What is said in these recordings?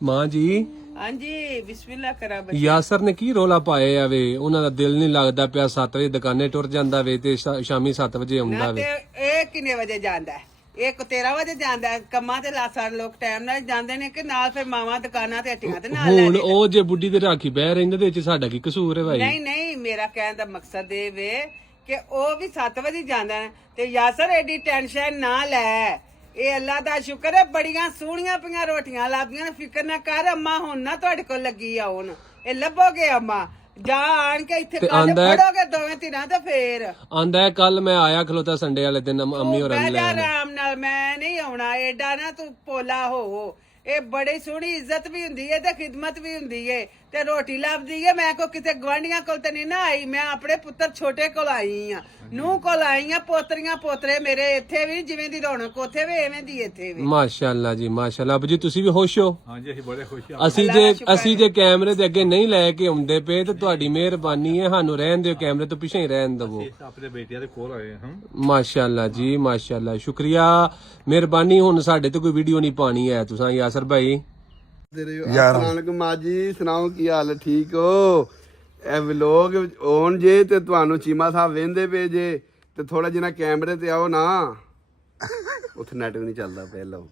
ਮਾਂ ਜੀ ਹਾਂਜੀ ਬਿਸਮਿਲ੍ਲਾ ਕਰਾ ਬੱਚੇ। ਯਾਸਰ ਨੇ ਕੀ ਰੋਲਾ ਪਾਏ ਆ ਵੇ? ਉਹਨਾਂ ਦਾ ਦਿਲ ਨਹੀਂ ਲੱਗਦਾ ਪਿਆ, 7 ਵਜੇ ਦੁਕਾਨੇ ਟੁਰ ਜਾਂਦਾ ਵੇ ਤੇ ਸ਼ਾਮੀ 7 ਵਜੇ ਆਉਂਦਾ ਨਾ ਵੇ। ਤੇ ਇਹ ਕਿੰਨੇ ਵਜੇ ਜਾਂਦਾ ਹੈ? ਇਹ 13 ਵਜੇ ਜਾਂਦਾ ਹੈ। ਕੰਮਾਂ ਤੇ ਲਾਸਾਰ ਲੋਕ ਟਾਈਮ ਨਾਲ ਜਾਂਦੇ ਨੇ ਕਿ ਨਾਲ ਫਿਰ ਮਾਵਾਂ ਦੁਕਾਨਾਂ ਤੇ ਹੱਟੀਆਂ ਤੇ ਨਾਲ ਹੁਣ ਉਹ ਜੇ ਬੁੱਢੀ ਤੇ ਰਾਖੀ ਬਹਿ ਰਹਿੰਦੇ ਤੇ ਵਿੱਚ ਸਾਡਾ ਕੀ ਕਸੂਰ ਹੈ ਭਾਈ? ਨਹੀਂ ਨਹੀਂ, ਮੇਰਾ ਕਹਿਣ ਦਾ ਮਕਸਦ ਇਹ ਵੇ ਕਿ ਉਹ ਵੀ 7 ਵਜੇ ਜਾਂਦਾ ਹੈ ਤੇ ਯਾਸਰ ਐਡੀ ਟੈਨਸ਼ਨ ਨਾ ਲੈ। ਇਹ ਅੱਲਾ ਦਾ ਸ਼ੁਕਰ ਹੈ, ਬੜੀਆਂ ਸੋਹਣੀਆਂ ਪਈਆਂ ਰੋਟੀਆਂ ਲਾਬੀਆਂ, ਫਿਕਰ ਨਾ ਕਰ। ਅੰਮਾ ਹੁਣ ਨਾ ਤੁਹਾਡੇ ਕੋਲ ਲੱਗੀ ਆ ਹੁਣ, ਇਹ ਲੱਭੋਗੇ ਅੰਮਾ ਜਾ ਆਣ ਕੇ ਇੱਥੇ ਕੱਲ ਫੜੋਗੇ ਦੋਵੇਂ ਧਿਰਾਂ ਤੇ ਫੇਰ ਆਂਦਾ ਹੈ ਕੱਲ ਮੈਂ ਆਇਆ ਖਲੋਤਾ ਸੰਡੇ ਵਾਲੇ ਦਿਨ ਅੰਮੀ ਹੋਰਾਂ ਨੂੰ ਲੈ ਲੈਣ। ਆਰਾਮ ਨਾਲ, ਮੈਂ ਨਹੀਂ ਆਉਣਾ ਐਡਾ ਨਾ ਤੂੰ ਪੋਲਾ ਹੋ। ਇਹ ਬੜੀ ਸੋਹਣੀ ਇੱਜ਼ਤ ਵੀ ਹੁੰਦੀ ਹੈ ਤੇ ਖਿਦਮਤ ਵੀ ਹੁੰਦੀ ਹੈ ਤੇ ਰੋਟੀ ਲੱਭਦੀ ਹੈ। ਮੈਂ ਕੋ ਕਿਤੇ ਗਵਾਂਢੀਆਂ ਕੋਲ ਤੇ ਨਹੀਂ ਨਾ ਆਈ, ਮੈਂ ਆਪਣੇ ਪੁੱਤਰ ਛੋਟੇ ਕੋਲ ਆਈ ਆ, ਨੂੰਹ ਕੋਲ ਆਈ ਆ। ਪੋਤਰੀਆਂ ਪੋਤਰੇ ਮੇਰੇ ਇੱਥੇ ਵੀ ਜਿਵੇਂ ਦੀ ਰੌਣਕ ਉੱਥੇ ਵੀ ਐਵੇਂ ਦੀ ਇੱਥੇ ਵੀ। ਮਾਸ਼ਾਅੱਲਾ ਜੀ ਮਾਸ਼ਾਅੱਲਾ। ਅਬ ਜੀ ਤੁਸੀਂ ਵੀ ਖੁਸ਼ ਹੋ? ਹਾਂਜੀ ਅਸੀਂ ਬੜੇ ਖੁਸ਼ ਹਾਂ। ਅਸੀਂ ਜੇ ਕੈਮਰੇ ਦੇ ਅੱਗੇ ਨਹੀਂ ਲੈ ਕੇ ਆਉਂਦੇ ਪਏ ਤੇ ਤੁਹਾਡੀ ਮਿਹਰਬਾਨੀ ਹੈ, ਸਾਨੂੰ ਰਹਿਣ ਦਿਓ, ਕੈਮਰੇ ਤੋਂ ਪਿੱਛੇ ਹੀ ਰਹਿਣ ਦਿਵੋ। ਆਪਣੇ ਬੇਟਿਆਂ ਦੇ ਕੋਲ ਆਏ ਹਾਂ। ਮਾਸ਼ਾਅੱਲਾ ਜੀ ਮਾਸ਼ਾਅੱਲਾ, ਸ਼ੁਕਰੀਆ ਮਿਹਰਬਾਨੀ। ਹੁਣ ਸਾਡੇ ਤੇ ਕੋਈ ਵੀਡੀਓ ਨਹੀਂ ਪਾਣੀ ਹੈ ਤੁਸੀਂ ਯਾਸਰ ਭਾਈ। ਅਸਲਾਮੁਅਲੈਕੁਮ ਮਾਜੀ, ਸੁਣਾਓ ਕੀ ਹਾਲ ਹੈ? ਠੀਕ ਹੋ? ਇਹ ਵਲੋਗ ਔਨ ਜੇ ਤੇ ਤੁਹਾਨੂੰ ਚੀਮਾ ਸਾਹਿਬ ਵੇਂਦੇ ਪਏ ਜੇ ਤੇ ਥੋੜਾ ਜਿਹਾ ਕੈਮਰੇ ਤੇ ਆਓ ਨਾ। ਉੱਥੇ ਨੈਟ ਵੀ ਨਹੀਂ ਚੱਲਦਾ ਪਿਆ। ਲਓ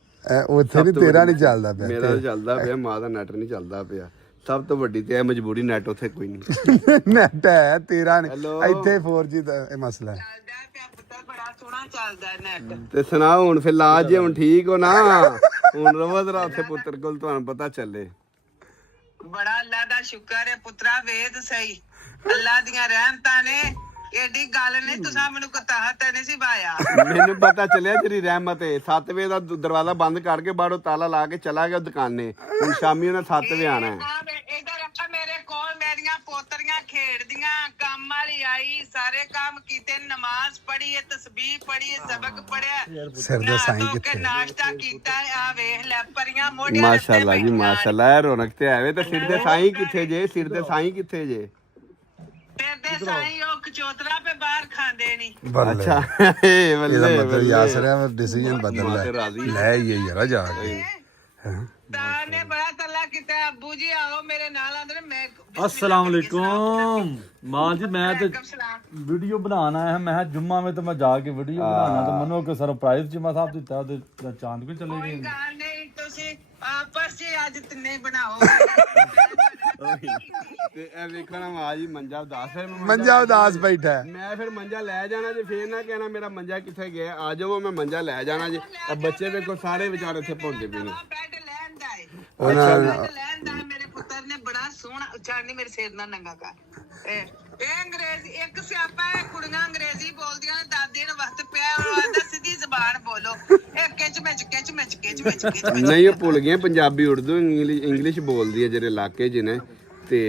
ਉੱਥੇ ਵੀ ਤੇਰਾ ਨਹੀਂ ਚੱਲਦਾ ਪਿਆ, ਮੇਰਾ ਤਾਂ ਚੱਲਦਾ ਪਿਆ, ਮਾਂ ਦਾ ਨੈਟ ਨਹੀਂ ਚੱਲਦਾ ਪਿਆ। ਸਭ ਤੋਂ ਵੱਡੀ ਤੇ ਇਹ ਮਜਬੂਰੀ, ਨੈਟ ਉੱਥੇ ਕੋਈ ਨਹੀਂ। ਨੈਟ ਹੈ ਤੇਰਾ ਨਹੀਂ, ਇੱਥੇ 4G ਦਾ ਇਹ ਮਸਲਾ ਹੈ। ਚੱਲਦਾ ਪਿਆ ਪੁੱਤਰ, ਬੜਾ ਸੋਹਣਾ ਚੱਲਦਾ ਨੈਟ। ਤੇ ਸੁਣਾਓ ਹੁਣ ਫਿਰ ਲਾਜ ਜੇ ਹੁਣ ਠੀਕ ਹੋ ਨਾ? ਹੁਣ ਰਵੋ ਜ਼ਰਾ ਉੱਥੇ ਪੁੱਤਰ ਕੋਲ, ਤੁਹਾਨੂੰ ਪਤਾ ਚੱਲੇ। ਬੜਾ ਅੱਲਾ ਦਾ ਸ਼ੁਕਰ ਹੈ ਪੁੱਤਰਾ, ਵੇਦ ਸਹੀ ਅੱਲਾ ਦੀਆਂ ਰਹਿਮਤਾਂ ਨੇ। ਏਡੀ ਗੱਲ ਨਹੀਂ ਤੁਸੀਂ ਮੈਨੂੰ ਕਤਾਹਤ ਨਹੀਂ ਸੀ ਪਾਇਆ। ਮੈਨੂੰ ਪਤਾ ਚੱਲਿਆ ਤੇਰੀ ਰਹਿਮਤ ਹੈ। 7 ਵਜੇ ਦਾ ਦਰਵਾਜ਼ਾ ਬੰਦ ਕਰਕੇ ਬਾਹਰੋਂ ਤਾਲਾ ਲਾ ਕੇ ਚਲਾ ਗਿਆ ਦੁਕਾਨੇ। ਹੁਣ ਸ਼ਾਮੀ ਉਹਨੇ 7 ਵਜੇ ਆਣਾ ਹੈ। ਇਧਰ ਰੱਖਾ ਮੇਰੇ ਕੋਲ, ਮੇਰੀਆਂ ਪੋਤਰੀਆਂ ਖੇਡਦੀਆਂ, ਕੰਮ ਵਾਲੀ ਆਈ, ਸਾਰੇ ਕੰਮ ਕੀਤੇ, ਨਮਾਜ਼ ਪੜ੍ਹੀ, ਤਸਬੀਹ ਪੜ੍ਹੀ, ਸਬਕ ਪੜਿਆ, ਸਿਰ ਦੇ ਸਾਈਂ ਕਿੱਥੇ ਨਾਸ਼ਤਾ ਕੀਤਾ। ਆ ਵੇਖ ਲੈ ਪਰੀਆਂ ਮੋਢਿਆਂ ਮਾਸ਼ਾਅੱਲਾ ਜੀ ਮਾਸ਼ਾਅੱਲਾ, ਰੌਣਕ ਤੇ ਆਵੇ। ਤੇ ਸਿਰ ਦੇ ਸਾਈਂ ਕਿੱਥੇ ਜੇ? ਸਿਰ ਦੇ ਸਾਈਂ ਕਿੱਥੇ ਜੇ? ਤੇ ਸਾਈਂ ਉਹ ਕਚੋਤਰਾ ਪੇ ਬਾਹਰ ਖਾਂਦੇ ਨਹੀਂ। ਅੱਛਾ ਏ ਬੱਲੇ ਇਹਦਾ ਮਤਲਬ ਬੱਲੇ। ਯਾਸਰ ਹੈ ਡਿਸੀਜਨ ਬਦਲ ਲੈ ਇਹ ਯਾਰਾ ਜਾ ਕੇ। ਤਾਂ ਨੇ ਬੜਾ ਤੱਲਾ ਕੀਤਾ। ਅੱਬੂ ਜੀ ਆਓ ਮੇਰੇ ਨਾਲ ਅੰਦਰ। ਮੈਂ अस्सलाम वालेकुम माँ जी। मैं तो वीडियो बनाना है, मैं जुम्मा में तो मैं जाके वीडियो बनाना तो मनो के सरप्राइज जिम्मा साहब दिता ते चांद भी चले गए। ਗੱਲ ਨਹੀਂ, ਤੁਸੀਂ ਆਪਸ ਵਿੱਚ ਅੱਜ ਤਿੰਨੇ ਬਣਾਓ। ਤੇ ਇਹ ਵੇਖਣਾ ਮਾਂ ਜੀ ਮੰਜਾ ਉਦਾਸ ਹੈ। ਮੰਜਾ ਉਦਾਸ ਬੈਠਾ ਹੈ। ਮੈਂ ਫਿਰ ਮੰਜਾ ਲੈ ਜਾਣਾ ਜੇ, ਫੇਰ ਨਾ ਕਹਿਣਾ ਮੇਰਾ ਮੰਜਾ ਕਿੱਥੇ ਗਿਆ। ਆ ਜਾਓ, ਮੈਂ ਮੰਜਾ ਲੈ ਜਾਣਾ ਜੇ। ਇਹ ਬੱਚੇ ਵੇਖੋ ਸਾਰੇ ਵਿਚਾਰੇ ਇੱਥੇ ਪਹੁੰਚੇ ਪਏ ਨੇ। ਬੈੱਡ ਲੈਂਦਾ ਹੈ, ਉਹਨਾਂ ਲੈਂਦਾ ਹੈ। ਮੇਰੇ ਪੁੱਤਰ ਨੇ ਬੜਾ ਸੋਹਣਾ ਉਚਾਰਨੀ, ਮੇਰੇ ਸਿਰ ਨਾਲ ਨੰਗਾ ਕਰ। ਇਹ ਅੰਗਰੇਜ਼ੀ ਇੱਕ ਸਿਆਪਾ ਹੈ, ਕੁੜੀਆਂ ਅੰਗਰੇਜ਼ੀ ਬੋਲਦੀਆਂ ਨੇ। ਦਾਦੀ ਨੂੰ ਵਕਤ ਪਿਆ, ਉਹ ਆਂਦਾ ਸਿੱਧੀ ਜ਼ਬਾਨ ਬੋਲੋ। ਇਹ ਕਿਚ ਮਿਚ ਨਹੀਂ, ਉਹ ਭੁੱਲ ਗਏ ਪੰਜਾਬੀ, ਉਰਦੂ, ਇੰਗਲਿਸ਼ ਬੋਲਦੀ ਹੈ ਜਿਹੜੇ ਇਲਾਕੇ 'ਚ ਨੇ। ਤੇ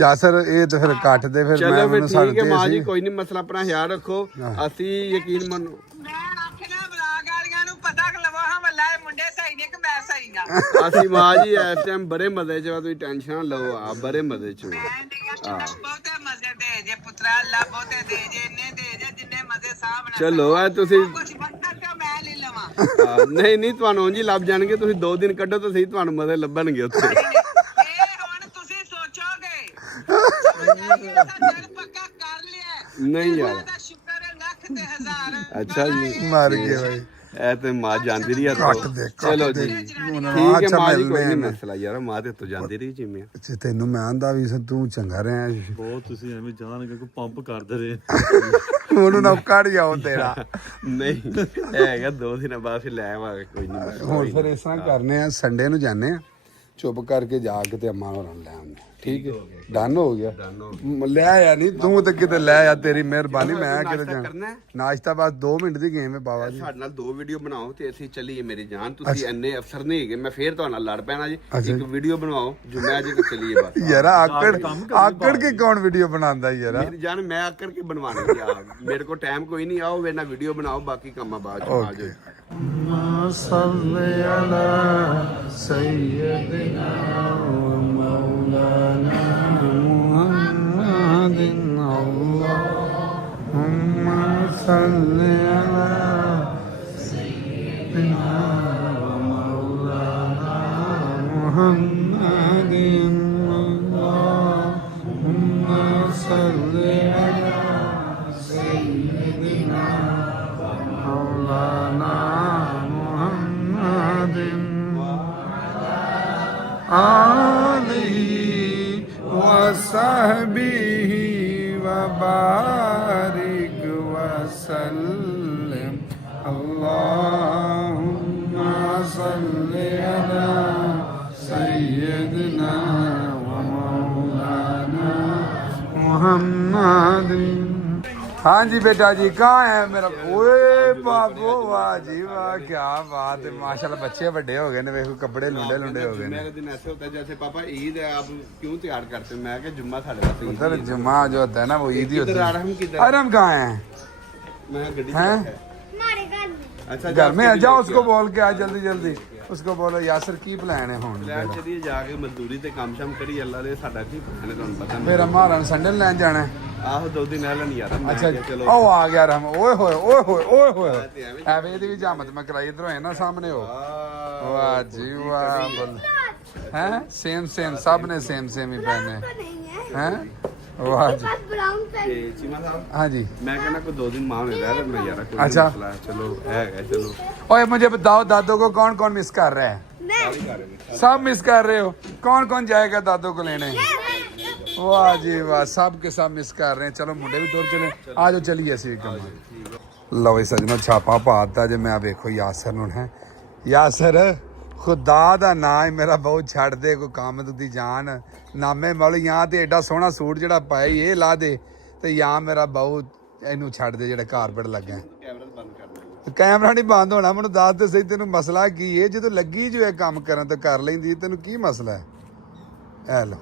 ਯਾਸਰ ਇਹ ਤਾਂ ਫਿਰ ਕੱਟ ਦੇ ਫਿਰ। ਚਲੋ ਫਿਰ ਠੀਕ ਹੈ ਮਾਂ ਜੀ, ਸੀ ਕੋਈ ਨਹੀਂ, ਮਸਲਾ ਆਪਣਾ ਖਿਆਲ ਰੱਖੋ। ਅਸੀਂ ਯਕੀਨ ਮੰਨੋ। ਮੈਂ ਆਖਣਾ ਬਲਾਗ ਵਾਲੀਆਂ ਨੂੰ ਪਤਾ ਲਵੋ ਹਾਂ ਵੱਲਾ ਇਹ ਮੁੰਡੇ ਸਹੀ ਨੇ ਕਿ ਮੈਂ ਸਹੀ ਨਾ। ਅਸੀਂ ਮਾਂ ਜੀ ਇਸ ਟਾਈਮ ਬੜੇ ਮਜ਼ੇ 'ਚ, ਤੁਸੀਂ ਟੈਨਸ਼ਨ ਨਾ ਲਓ। ਆ ਬੜੇ ਮਜ਼ੇ 'ਚ ਬਹੁਤੇ ਮਜ਼ੇ ਦੇ ਜੇ ਪੁੱਤਰਾ, ਅੱਲਾ ਬਹੁਤੇ ਦੇ ਜੇ, ਇੰਨੇ ਦੇ ਜੇ ਜਿੰਨੇ ਮਜ਼ੇ ਸਾਹਬ ਨਾਲ। ਚਲੋ ਆ ਤੁਸੀਂ ਕੁਝ ਬੰਦਾ ਤੇ ਮੈਂ ਲੈ ਲਵਾਂ। ਨਹੀਂ ਨਹੀਂ, ਤੁਹਾਨੂੰ ਉਂਝ ਹੀ ਲੱਭ ਜਾਣਗੇ। ਤੁਸੀਂ 2 ਦਿਨ ਕੱਢੋ ਤਾਂ ਸਹੀ, ਤੁਹਾਨੂੰ ਮਜ਼ੇ ਲੱਭਣਗੇ ਉੱਥੇ। ਇਹ ਹੁਣ ਤੁਸੀਂ ਸੋਚੋਗੇ ਪੱਕਾ ਕਰ ਲਿਆ। ਨਹੀਂ ਯਾਰ, ਦਾ ਸ਼ੁਕਰ ਹੈ ਲੱਖ ਤੇ ਹਜ਼ਾਰ। ਅੱਛਾ ਜੀ, ਮਰ ਗਏ ਬਾਈ। ਇਹ ਤੇ ਮਾਂ ਜਾਂਦੀ ਰਹੀ ਹੱਥੋਂ। ਕੱਟ ਦੇ ਚਲੋ ਕੱਟ ਦੇ। ਜੀ ਠੀਕ ਹੈ ਮਾਂ ਜੀ, ਕੋਈ ਨਹੀਂ ਮਸਲਾ ਯਾਰ। ਮਾਂ ਤੇ ਹੱਥੋਂ ਜਾਂਦੀ ਰਹੀ ਜਿਵੇਂ। ਅੱਛਾ ਤੈਨੂੰ ਮੈਂ ਆਂਦਾ ਵੀ ਤੂੰ ਚੰਗਾ ਰਿਹਾ। बहुत ਤੁਸੀਂ ਐਵੇਂ ਜਾਣਗੇ ਕੋਈ ਪੰਪ ਕਰਦੇ ਰਹੇ। ਉਹਨੂੰ ਨਾ ਕੱਢ ਜਾਓ ਤੇਰਾ। ਨਹੀਂ ਇਹ ਹੈਗਾ 2 ਦਿਨਾਂ ਬਾਅਦ ਫਿਰ ਲੈ ਆਵਾਂਗੇ, ਕੋਈ ਨਹੀਂ ਮਸਲਾ। ਹੁਣ ਫਿਰ ਇਸ ਤਰ੍ਹਾਂ ਕਰਨੇ ਆ, ਸੰਡੇ ਨੂੰ ਜਾਂਦੇ ਆ, ਚੁੱਪ ਕਰਕੇ ਜਾ ਕੇ ਤੇ ਅੰਮਾ ਹੋਰਾਂ ਨੂੰ ਲੈ ਆਉਂਦੇ। ਠੀਕ ਹੈ, ਡਨ ਹੋ ਗਿਆ। ਲੈ ਆ ਨਹੀਂ ਤੂੰ ਤੇ ਕਿਤੇ ਲੈ ਆ, ਤੇਰੀ ਮਿਹਰਬਾਨੀ। ਮੈਂ ਕਿਤੇ ਜਾਣਾ ਨਾਸ਼ਤਾ ਬਸ 2 ਮਿੰਟ ਦੀ ਗੇਮ ਹੈ ਬਾਬਾ ਜੀ। ਸਾਡੇ ਨਾਲ 2 ਵੀਡੀਓ ਬਣਾਓ ਤੇ ਅਸੀਂ ਚੱਲੀਏ ਮੇਰੀ ਜਾਨ। ਤੁਸੀਂ ਇੰਨੇ ਅਫਸਰ ਨਹੀਂ ਹੈਗੇ, ਮੈਂ ਫੇਰ ਤੁਹਾਡੇ ਨਾਲ ਲੜ ਪੈਣਾ ਜੀ। ਇੱਕ ਵੀਡੀਓ ਬਣਵਾਓ ਜੁਮਿਆ ਜੀ ਤੇ ਚੱਲੀਏ ਬਸ। ਯਾਰ ਆਕੜ ਕੇ ਕੌਣ ਵੀਡੀਓ ਬਣਾਉਂਦਾ ਯਾਰ? ਮੇਰੀ ਜਾਨ ਮੈਂ ਆਕਰ ਕੇ ਬਣਵਾਣੀ ਯਾਰ, ਮੇਰੇ ਕੋਲ ਟਾਈਮ ਕੋਈ ਨਹੀਂ। ਆਓ ਵੇਨਾ ਵੀਡੀਓ ਬਣਾਓ, ਬਾਕੀ ਕੰਮਾਂ ਬਾਅਦ ਚ ਆ ਜਾਓ। ਸੱਲੇ ਅਲਾ ਸੈਯਦਿਨਾ ਮੌਲਾਨਾ ਮੁਹੰਮਦਿਨ ਅੱਲਾਹੁम्मा ਸੱਲੇ ਅਲਾ ਸੈਯਦਿਨਾ ਮੌਲਾਨਾ मुहम्मदिन अल्लाहुम्मा सल्ली अला सय्यिदिना मौलाना मुहम्मदिन आलिहि वसहबिहि वबारिक वसल्लिम अल्लाहुम्मा सल्ली अला सय्यिदिना व मौलाना मुहम्मदिन। हाँ जी बेटा जी, कहाँ है मेरा? ओए बाबू, वाह जी वाह, क्या बात है, माशाल्लाह बच्चे बड़े हो गए ने, देखो कपड़े लुंडे लुंडे हो गए ने। मेरे दिन ऐसे होता है जैसे पापा ईद है, आप क्यों तैयार करते हैं? मैं क्या जुम्मा साढ़े पास उधर जुम्मा जो होता है ना वो ईद ही होती है। अरहम किधर? अरहम कहाँ है? मैं गड्डी हैं? अच्छा घर में आ जाओ, उसको बोल के आ जल्दी जल्दी, उसको बोलो यासर की प्लान है हुन प्लान चलिए जाके मजदूरी ते काम शाम करी, अल्लाह दे साडा की प्लान है ਤੁਹਾਨੂੰ ਪਤਾ फिर अम्मा हरण संडे लैन जाना है। ਆਹੋ 2 ਦਿਨ ਪਹਿਲਾਂ ਨਹੀਂ ਯਾਰ अच्छा ओ आ गया रहम, ओए होए ओए होए ओए होए ਐਵੇਂ ਇਹਦੀ ਵੀ ਜਾਮਤ ਮੈਂ ਕਰਾਈ, ਇਧਰੋਂ ਹੈ ਨਾ ਸਾਹਮਣੇ ਹੋ। वाह जी वाह, बोल हैं सेम सेम, सब ने सेम सेम ही पहने हैं। वाह जी, ਤੇ ਚੀਮਾ ਸਾਹਿਬ हाँ जी। ਮੈਂ ਕਹਿੰਦਾ ਕੋਈ 2 ਦਿਨ ਮਾਂ ਨੇ ਰਹਿ ਲੈਣਾ ਯਾਰ, ਕੋਈ अच्छा। ਮਸਲਾ है, चलो है चलो ओए मुझे बताओ दादू को कौन कौन मिस कर रहा है? सब मिस कर रहे हो? कौन कौन जाएगा दादू को लेने? वाह जी वाह, सब के सब मिस कर रहे हैं। चलो मुंडे भी दूर चले, आ जाओ चलिए ऐसे कम। लो भाई सजनों, छापा पाता जे मैं देखो यासर नूं है। यासर खुदा दा ना ही मेरा बहुत छड़ दे, कोई काम दी जान नामे मल यहाँ ते एडा सोहना सूट जड़ा पाया ये ला दे, ते यहाँ मेरा बहुत इनू छड़ दे जेड़ा कारपेट लगे। ਕੈਮਰਾ ਬੰਦ ਕਰ ਦੇ। कैमरा नहीं बंद होना, मैनू दस तो सही तेन मसला की है? जो लगी जो है काम करन तो कर लेंदी, तेन की मसला है? ए लो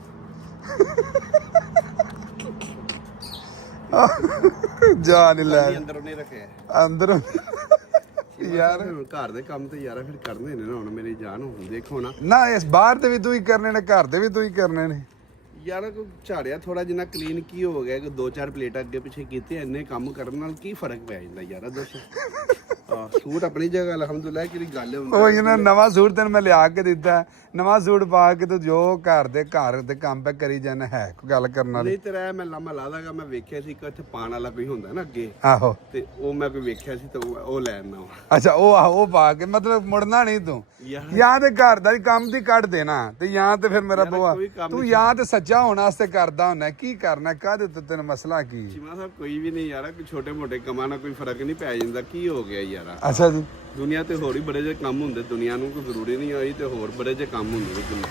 जा नहीं लै ਅੰਦਰੋਂ ਨਹੀਂ ਰੱਖਿਆ अंदर यार ਘਰ ਦੇ ਕੰਮ ਤੇ ਯਾਰ ਫਿਰ ਕਰਨੇ ਨੇ ਨਾ, ਹੁਣ ਮੇਰੀ ਜਾਨ ਹੁਣ ਦੇਖੋ ਨਾ ना इस बाहर दे भी तू ही करने ने, घर दे भी तू ही करने ने। ਯਾਰ ਕੋਈ ਝਾੜਿਆ ਥੋੜਾ ਜਿਹਾ ਕਲੀਨ ਕੀ ਹੋ ਗਿਆ ਕਿ 2-4 ਪਲੇਟਾਂ ਅੱਗੇ ਪਿੱਛੇ ਕੀਤੇ, ਇੰਨੇ ਕੰਮ ਕਰਨ ਨਾਲ ਕੀ ਫਰਕ ਪੈ ਜਾਂਦਾ ਯਾਰ ਦੱਸ। ਹਾਂ ਸੂਟ ਆਪਣੀ ਜਗ੍ਹਾ ਅਲਹਮਦੁਲਿਲਾ, ਕਿਹੜੀ ਗੱਲ ਉਹ ਹੁੰਦਾ ਇਹਨਾਂ ਨਵਾਂ ਸੂਟ ਤੈਨੂੰ ਮੈਂ ਲਿਆ ਕੇ ਦਿੱਤਾ, ਨਵਾਂ ਸੂਟ ਪਾ ਕੇ ਤੂੰ ਜੋ ਘਰ ਦੇ ਕੰਮ ਪੈ ਕਰੀ ਜਾਣਾ ਹੈ, ਕੋਈ ਗੱਲ ਕਰਨ ਵਾਲੀ ਨਹੀਂ ਤੇਰਾ ਮੈਂ ਲਾਮਾ ਲਾ ਦਾਂਗਾ। ਮੈਂ ਵੇਖਿਆ ਸੀ ਕਿ ਇੱਥੇ ਪਾਣ ਵਾਲਾ ਕੋਈ ਹੁੰਦਾ ਨਾ ਅੱਗੇ, ਆਹੋ। ਤੇ ਉਹ ਮੈਂ ਕੋਈ ਵੇਖਿਆ ਸੀ ਤੇ ਉਹ ਲੈ ਆਣਾ। ਅੱਛਾ ਉਹ ਪਾ ਕੇ, ਮਤਲਬ ਮੁੜਨਾ ਨਹੀਂ ਤੂੰ ਜਾਂ ਤੇ ਘਰ ਦਾ ਵੀ ਕੰਮ ਦੀ ਕੱਢ ਦੇਣਾ, ਤੇ ਜਾਂ ਤੇ ਫਿਰ ਮੇਰਾ ਬੋਆ ਤੂੰ ਜਾਂ ਤੇ ਸੱਚਾ ਹੋਣ ਵਾਸਤੇ ਕਰਦਾ ਹੁੰਦਾ, ਕੀ ਕਰਨਾ ਕਾਹਦੇ ਤੇ ਤੈਨੂੰ ਮਸਲਾ ਕੀ? ਚੀਮਾ ਸਾਹਿਬ ਕੋਈ ਵੀ ਨਹੀਂ ਯਾਰ, ਕੋਈ ਛੋਟੇ ਮੋਟੇ ਕੰਮਾਂ ਨਾਲ ਕੋਈ ਫਰਕ ਨਹੀਂ ਪੈ ਜਾਂਦਾ, ਕੀ ਹੋ ਗਿਆ ਯਾਰ? ਅੱਛਾ ਜੀ, ਦੁਨੀਆ ਤੇ ਹੋਰ ਹੀ ਬੜੇ ਜਿਹੇ ਕੰਮ ਹੁੰਦੇ, ਦੁਨੀਆ ਨੂੰ ਕੋਈ ਜ਼ਰੂਰੀ ਨਹੀਂ ਹੋਈ ਤੇ ਹੋਰ ਬੜੇ ਜਿਹੇ ਕੰਮ ਹੁੰਦੇ ਨੇ ਦੁਨੀਆ।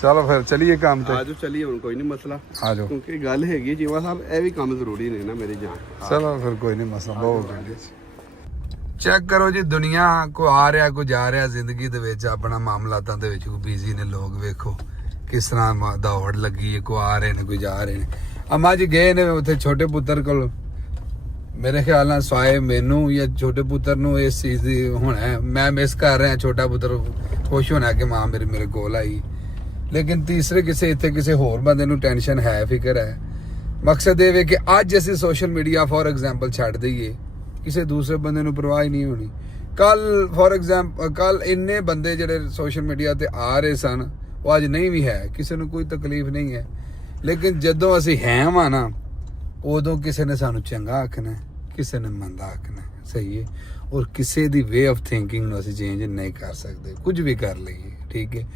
ਚਲੋ ਫਿਰ ਚਲੀਏ ਕੰਮ ਤੇ। ਆਜੋ ਚਲੀਏ, ਹੁਣ ਕੋਈ ਨਹੀਂ ਮਸਲਾ, ਆਜੋ ਕਿਉਂਕਿ ਗੱਲ ਹੈਗੀ ਜੀਵਾ ਸਾਹਿਬ, ਇਹ ਵੀ ਕੰਮ ਜ਼ਰੂਰੀ ਨੇ ਨਾ ਮੇਰੀ ਜਾਨ। ਚਲੋ ਫਿਰ ਕੋਈ ਨਹੀਂ ਮਸਲਾ, ਬਹੁਤ ਗੱਡੀ ਚੈੱਕ ਕਰੋ ਜੀ, ਦੁਨੀਆ ਕੋ ਆ ਰਿਹਾ ਕੋ ਜਾ ਰਿਹਾ ਜ਼ਿੰਦਗੀ ਦੇ ਵਿੱਚ, ਆਪਣਾ ਮਾਮਲਾਤਾਂ ਦੇ ਵਿੱਚ ਕੋਈ ਬਿਜ਼ੀ ਨੇ ਲੋਕ, ਵੇਖੋ ਕਿਸ ਤਰ੍ਹਾਂ ਦੌੜ ਲੱਗੀ ਹੈ, ਕੋ ਆ ਰਹੇ ਨੇ ਕੋਈ ਜਾ ਰਹੇ ਨੇ। ਅਮਾ ਜੀ ਗਏ ਨੇ ਉੱਥੇ ਛੋਟੇ ਪੁੱਤਰ ਕੋਲ, ਮੇਰੇ ਖਿਆਲ ਨਾਲ ਸਵਾਏ ਮੈਨੂੰ ਜਾਂ ਛੋਟੇ ਪੁੱਤਰ ਨੂੰ ਇਸ ਚੀਜ਼ ਦੀ ਹੋਣਾ, ਮੈਂ ਮਿਸ ਕਰ ਰਿਹਾ ਛੋਟਾ ਪੁੱਤਰ ਖੁਸ਼ ਹੋਣਾ ਕਿ ਮਾਂ ਮੇਰੀ ਮੇਰੇ ਕੋਲ ਆਈ, ਲੇਕਿਨ ਤੀਸਰੇ ਕਿਸੇ ਇੱਥੇ ਕਿਸੇ ਹੋਰ ਬੰਦੇ ਨੂੰ ਟੈਨਸ਼ਨ ਹੈ, ਫਿਕਰ ਹੈ। ਮਕਸਦ ਇਹ ਵੇ ਕਿ ਅੱਜ ਅਸੀਂ ਸੋਸ਼ਲ ਮੀਡੀਆ ਫੋਰ ਐਗਜ਼ਾਮਪਲ ਛੱਡ ਦਈਏ, ਕਿਸੇ ਦੂਸਰੇ ਬੰਦੇ ਨੂੰ ਪਰਵਾਹ ਹੀ ਨਹੀਂ ਹੋਣੀ। ਕੱਲ ਫੋਰ ਐਗਜ਼ਾਮਪਲ ਕੱਲ ਇੰਨੇ ਬੰਦੇ ਜਿਹੜੇ ਸੋਸ਼ਲ ਮੀਡੀਆ ਤੇ ਆ ਰਹੇ ਸਨ, ਉਹ ਅੱਜ ਨਹੀਂ ਵੀ ਹੈ, ਕਿਸੇ ਨੂੰ ਕੋਈ ਤਕਲੀਫ ਨਹੀਂ ਹੈ। ਲੇਕਿਨ ਜਦੋਂ ਅਸੀਂ ਹੈ ਵਾਂ ਨਾ, ਉਦੋਂ ਕਿਸੇ ਨੇ ਸਾਨੂੰ ਚੰਗਾ ਆਖਣਾ, ਕਿਸੇ ਨੇ ਮੰਦਾ ਆਖਣਾ, ਸਹੀ ਹੈ। ਔਰ ਕਿਸੇ ਦੀ ਵੇ ਆਫ ਥਿੰਕਿੰਗ ਨੂੰ ਅਸੀਂ ਚੇਂਜ ਨਹੀਂ ਕਰ ਸਕਦੇ, ਕੁਝ ਵੀ ਕਰ ਲਈਏ, ਠੀਕ ਹੈ।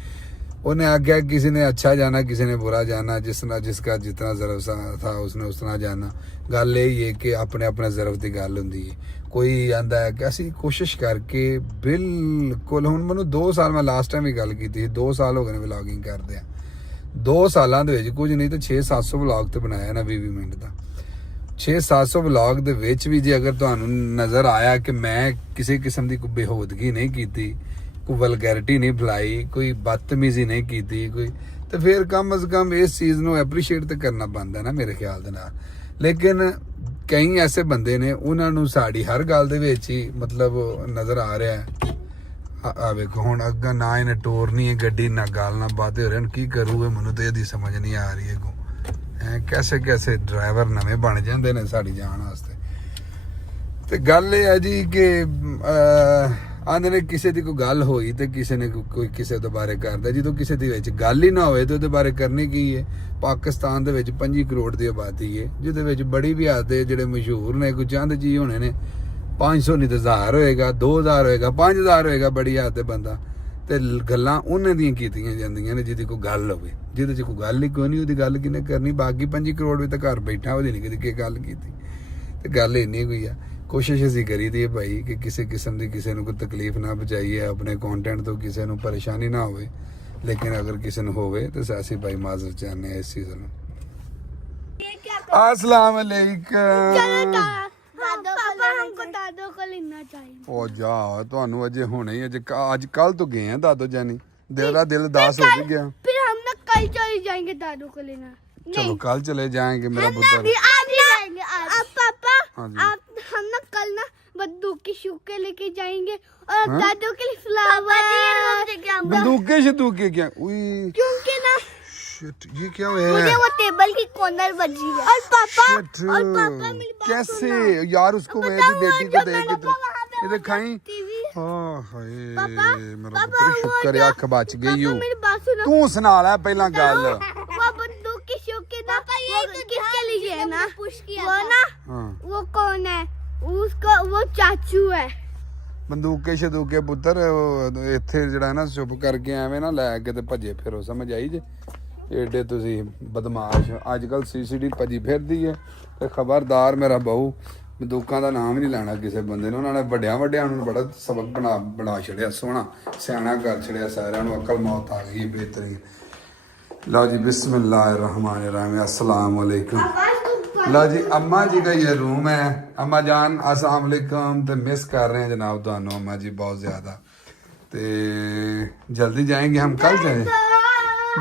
ਉਹਨੇ आज्ञा किसी ने अच्छा जाना, किसी ने बुरा जाना, जिसका जितना ज़रफ था उसने उस तरह जाना। गल यही है कि अपने अपने ज़रफ की गल होंदी है। कोई आंदा है कि असी कोशिश करके बिल्कुल, हुण मैनूं 2 साल, मैं लास्ट टाइम भी गल की थी, 2 साल हो गए ने व्लॉगिंग करदे आ। 2 सालां दे विच कुछ नहीं तो 600-700 व्लॉग तो बनाया ना 20 मिनट का। 600-700 व्लॉग दे विच भी जे अगर तुहानूं नज़र आया कि मैं किसी किस्म की कोई बेहोदगी नहीं की, कोई वलगैरिटी नहीं फैलाई, कोई बदतमीजी नहीं की, कोई, तो फिर कम अज कम इस चीज़ को एप्रीशिएट तो करना बनता है ना मेरे ख्याल दे नाल। लेकिन कई ऐसे बंदे ने, उन्होंने साड़ी हर गल दे विच ही मतलब नज़र आ रहा है। आ वेखो हुण अग्गा ना इन्हें टोरनी है गड्डी, ना गल ना बातें हो रही, की करूँ मैनूं तो इहदी समझ नहीं आ रही है। कैसे कैसे ड्राइवर नवे बन जाते हैं साड़ी जान वास्ते। तो गल ये है जी कि ਆਂਦੇ ਨੇ ਕਿਸੇ ਦੀ ਕੋਈ ਗੱਲ ਹੋਈ ਤੇ ਕਿਸੇ ਨੇ ਕੋਈ ਕਿਸੇ ਦੇ ਬਾਰੇ ਕਰਦਾ, ਜਦੋਂ ਕਿਸੇ ਦੇ ਵਿੱਚ ਗੱਲ ਹੀ ਨਾ ਹੋਵੇ ਤੇ ਉਹਦੇ ਬਾਰੇ ਕਰਨੀ ਕੀ ਹੈ। ਪਾਕਿਸਤਾਨ ਦੇ ਵਿੱਚ 25 ਕਰੋੜ ਦੀ ਆਬਾਦੀ ਹੈ, ਜਿਹਦੇ ਵਿੱਚ ਬੜੀ ਵੀ ਆਦੇ ਜਿਹੜੇ ਮਸ਼ਹੂਰ ਨੇ, ਕੋਈ ਚੰਦ ਜੀ ਹੋਣੇ ਨੇ, 500 ਨਹੀਂ ਤੇ 1000 ਹੋਏਗਾ, 2000 ਹੋਏਗਾ, 5000 ਹੋਏਗਾ, ਬੜੀ ਆਦੇ ਬੰਦਾ, ਤੇ ਗੱਲਾਂ ਉਹਨਾਂ ਦੀਆਂ ਕੀਤੀਆਂ ਜਾਂਦੀਆਂ ਨੇ ਜਿਹਦੀ ਕੋਈ ਗੱਲ ਹੋਵੇ। ਜਿਹਦੇ 'ਚ ਕੋਈ ਗੱਲ ਹੀ ਕੋਈ ਨਹੀਂ, ਉਹਦੀ ਗੱਲ ਕਿਹਨੇ ਕਰਨੀ। ਬਾਕੀ 25 ਕਰੋੜ ਵੀ ਤਾਂ ਘਰ ਬੈਠਾ, ਉਹਦੀ ਨਹੀਂ ਕਦੀ ਗੱਲ ਕੀਤੀ। ਤੇ ਗੱਲ ਇੰਨੀ ਕੋਈ ਆ। ਕੋਸ਼ਿਸ਼ ਅਸੀਂ ਕਰੀਦੀ ਹੈ ਭਾਈ ਕਿ ਕਿਸੇ ਕਿਸਮ ਦੀ ਕਿਸੇ ਨੂੰ ਕੋਈ ਤਕਲੀਫ ਨਾ ਪਹੁੰਚਾਈਏ, ਆਪਣੇ ਕੰਟੈਂਟ ਤੋਂ ਕਿਸੇ ਨੂੰ ਪਰੇਸ਼ਾਨੀ ਨਾ ਹੋਵੇ। ਲੇਕਿਨ ਅਗਰ ਕਿਸੇ ਨੂੰ ਹੋਵੇ ਤਾਂ ਅਸੀਂ ਭਾਈ ਮਾਜ਼ਰਤ ਚਾਹੁੰਦੇ ਹਾਂ ਇਸ ਚੀਜ਼ ਨੂੰ। अस्सलाम वालेकुम। पापा हमको दादो को लेना चाहिए। ਉਹ ਜਾ ਤੁਹਾਨੂੰ ਅਜੇ ਹੁਣੇ ਹੀ ਅੱਜ ਕੱਲ ਤੋਂ ਗਏ ਆ ਦਾਦੋ ਜਾਨੀ। ਦਿਲ ਦਾ ਦਿਲ ਉਦਾਸ हो भी गया। फिर हम ना कल चले जाएंगे दादू को लेना। चलो कल चले जाएंगे मेरा पुत्र। आज जाएंगे अब पापा हाँ जी। आप हम ना कल ना बंदूक की शूके लेके जाएंगे और दादू के लिए फ्लावर बंदूकें शंदूकें क्या? उई क्योंकि ना शिट, ये क्या है? मुझे वो टेबल की कॉर्नर बजी है। और पापा शिट, मेरी बात कैसे सुनो। यार उसको मेरी बेटी को दे के वहाँ ये खाई। टीवी हाँ हाय पापा, मेरा पापा, पुत्र शुक्र है अख बच गई हूँ। मेरी बात सुनो। तू सुना ले पहला गल। वो बंदूक की शौकी ना वो किसके लिए है ना वो ना हाँ वो कौन है उसका वो चाचू है। ਬੰਦੂਕੇ ਸ਼ਦੂਕੇ ਪੁੱਤਰ ਇੱਥੇ ਜਿਹੜਾ ਨਾ ਚੁੱਪ ਕਰਕੇ ਐਵੇਂ ਨਾ ਲੈ ਕੇ ਤੇ ਭੱਜੇ ਫਿਰੋ, ਸਮਝ ਆਈ ਜੇ? ਏਡੇ ਤੁਸੀਂ ਬਦਮਾਸ਼। ਅੱਜ ਕੱਲ ਸੀਸੀਡੀ ਭੱਜੀ ਫਿਰਦੀ ਹੈ। ਤੇ ਖਬਰਦਾਰ ਮੇਰਾ ਬਹੂ ਬੰਦੂਕਾਂ ਦਾ ਨਾਮ ਹੀ ਨਹੀਂ ਲੈਣਾ ਕਿਸੇ ਬੰਦੇ ਨੂੰ। ਉਹਨਾਂ ਨੇ ਵੱਡਿਆਂ ਨੂੰ ਬੜਾ ਸਬਕ ਬਣਾ ਛੜਿਆ, ਸੋਹਣਾ ਸਿਆਣਾ ਕਰ ਛੜਿਆ, ਸਾਰਿਆਂ ਨੂੰ ਅਕਲ ਮੌਤ ਆ ਗਈ ਹੈ ਬਿਹਤਰੀਨ। ਲਓ ਜੀ बिस्मिल्लाहिर्रहमानिर्रहीम अस्सलाम वालेकुम। लो जी अम्मा जी का ये रूम है। अम्मा जान अस्सलाम वालेकुम। तो मिस कर रहे हैं जनाब दोनों अम्मा जी बहुत ज्यादा। तो जल्दी जाएंगे हम, कल जाएंगे।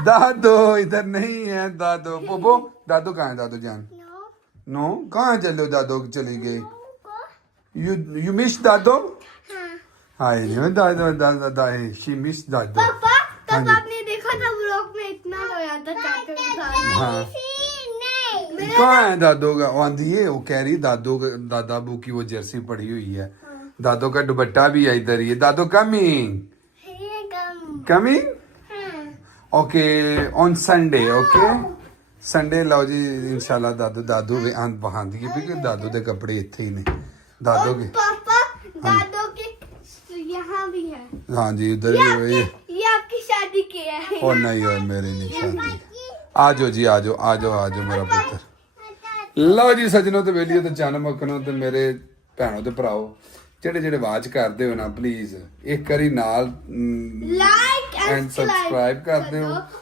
दादो इधर नहीं है। दादो पोपो दादो कहाँ है? दादो जान नो कहाँ चलो? दादो चली गई। यू मिस दादो? हाय दादो दादा शी मिस दादो। पापा तब आपने देखा था व्लॉग में इतना रोया था चाचा के साथ। हाँ कहाँ है दादो का? आंधी है वो कह रही दादो दादा अबू की वो जर्सी पड़ी हुई है। दादो का दुपट्टा भी है इधर। ये दादो coming okay on Sunday. Okay Sunday लो जी इंशाल्लाह दादू भी आंधी है क्योंकि दादू के कपड़े इतने ही ने दादो के। पापा दादो के यहाँ भी है। हाँ जी उधर ये आपकी शादी की है। और नहीं और मेरी नहीं शादी। आ जाओ जी आ जाओ मेरा पुत्र। ਲਓ ਜੀ ਸੱਜਣੋ ਤੇ ਵੇਲੀਓ ਤੇ ਚੰਨ ਮੱਖਣੋ ਤੇ ਮੇਰੇ ਭੈਣੋ ਤੇ ਭਰਾਓ ਜਿਹੜੇ ਆਵਾਜ਼ ਕਰਦੇ ਹੋ ਨਾ ਪਲੀਜ਼ ਇੱਕ ਵਾਰੀ ਨਾਲ लाइक एंड सब्सक्राइब कर दो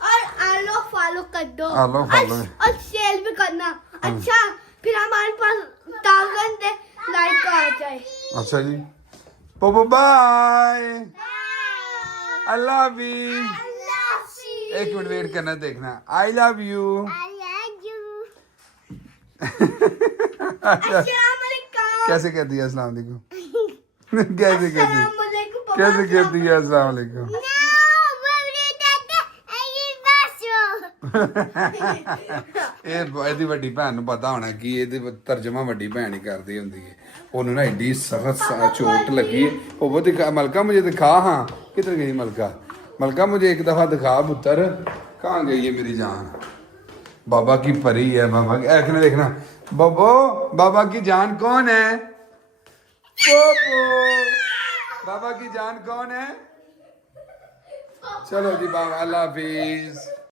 और आलो फॉलो कर दो आलो follow। और शेयर भी करना। अच्छा फिर हमारे पास 1000 लाइक आ जाए। अच्छा जी पोपो बाय आई लव यू। एक मिनट वेट करना देखना आई लव यू। कैसे कहती है अस्सलाम वालेकुम? कैसे कहती है अस्सलाम वालेकुम? ਇਹਦੀ ਵੱਡੀ ਭੈਣ ਨੂੰ ਪਤਾ ਹੋਣਾ ਕਿ ਇਹਦੀ ਤਰਜਮਾ ਵੱਡੀ ਭੈਣ ਹੀ ਕਰਦੀ ਹੁੰਦੀ ਹੈ। ਉਹਨੂੰ ਨਾ ਐਡੀ ਸਖਤ ਚੋਟ ਲੱਗੀ। ਉਹ ਬਹੁਤ ਮਲਕਾ मुझे दिखा। हाँ किधर गई मलका? मलका मुझे एक दफा दिखा पुत्र। कहाँ गई है मेरी जान? बाबा की परी है। बाबा की देखना बबो बाबा की जान कौन है? बाबा की जान कौन है? चलो जी बाबा अल्लाह हाफिज।